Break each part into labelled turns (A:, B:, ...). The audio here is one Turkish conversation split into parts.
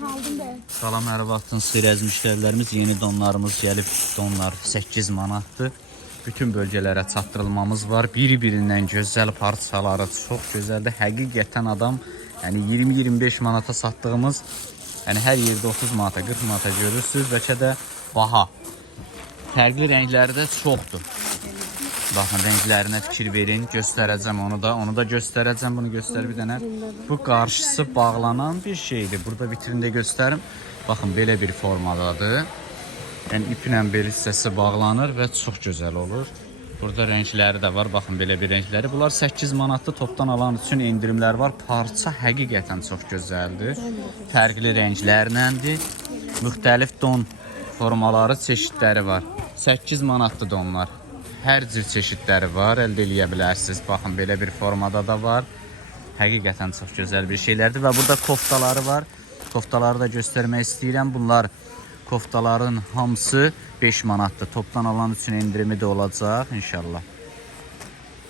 A: Salam hər vaxtın sirəz müştərilərimiz, yeni donlarımız gəlib. Donlar 8 manatdır. Bütün bölgələrə çatdırılmamız var. Bir-birindən gözəl parçaları çox gözəldir. Həqiqətən adam, yəni 20-25 manata satdığımız, yəni hər yerdə 30 manata, 40 manata görürsüz. Bəlkə də baha. Fərqli rəngləri də çoxdur. Baxın rənglərinə fikir verin. Göstərəcəm onu da. Onu da göstərəcəm. Bunu göstər bir dənə. Bu qarşısı bağlanan bir şeydir. Burada vitrində göstərim. Baxın belə bir formadadır. Yəni iplə bel hissəsi bağlanır və çox gözəl olur. Burada rəngləri də var. Baxın belə bir rəngləri. Bunlar 8 manatlı topdan alan üçün endirimlər var. Parça həqiqətən çox gözəldir. Fərqli rənglərləndir. Müxtəlif don formaları, çeşidləri var. 8 manatlı donlar. Hər cür çeşidləri var, əldə eləyə bilərsiniz. Baxın belə bir formada da var. Həqiqətən çox gözəl bir şeylərdir və burada koftaları var. Koftaları da göstərmək istəyirəm. Bunlar koftaların hamısı 5 manatdır. Topdan alan üçün endirimi də olacaq inşallah.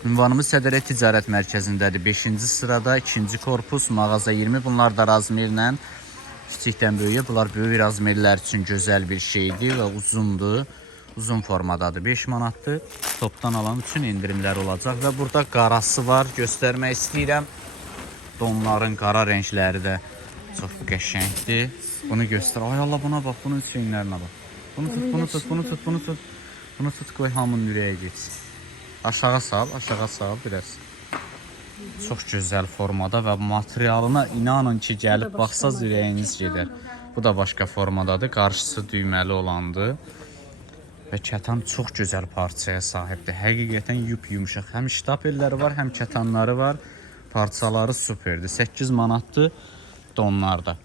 A: Ünvanımız Sədərə Ticarət Mərkəzindədir. 5-ci sırada 2-ci korpus, mağaza 20. Bunlar da razmerlə kiçikdən böyüyə. Bunlar böyük razmerlər üçün gözəl bir şeydir və uzundur. Uzun formadadır. 5 manatdır. Topdan alan üçün endirimlər olacaq və burada qarası var. Göstərmək istəyirəm. Donların qara rəngləri də çox qəşəngdir. Bunu göstər. Ay Allah buna bax, bunun çiyinlərinə bax. Bunu tut, bunu tut, bunu tut, bunu tut. Bunu tut qoy hamının ürəyə getsin. Aşağı sal, aşağı sal biraz. Çox gözəl formada və materialına inanın ki, gəlib baxsaz ürəyiniz gedər. Bu da başqa formadadır. Qarşısı düyməli olandır. Və kətan çox gözəl parçaya sahibdir. Həqiqətən yup-yumşaq. Həm ştapelləri var, həm kətanları var. Parçaları superdir. 8 manatdır donlarda.